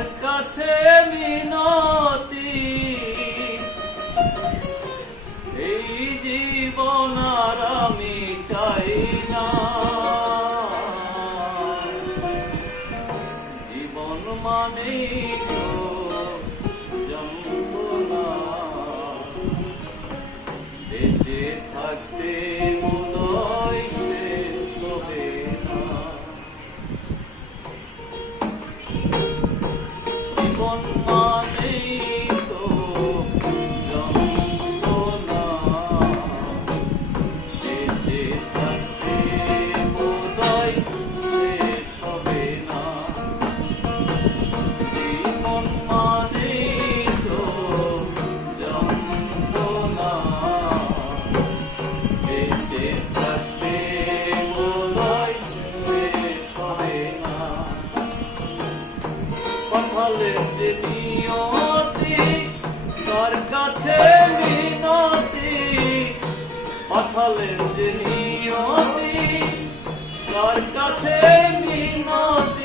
তার কাছে মিনতি এই জীবন আর আমি চাই না জীবন মানেই তো যন্ত্রণা বেঁচে থাকতে বোধহয় শেষ হবে না জীবন মানেই তো যন্ত্রণা বেঁচে থাকতে বোধহয় শেষ হবে না জীবন মানেই তো যন্ত্রণা বেঁচে থাকতে বোধহয় শেষ হবে না পাঠালেন যে নিয়তি তার কাছে মিনতি পাঠালেন যে নিয়তি তার কাছে মিনতি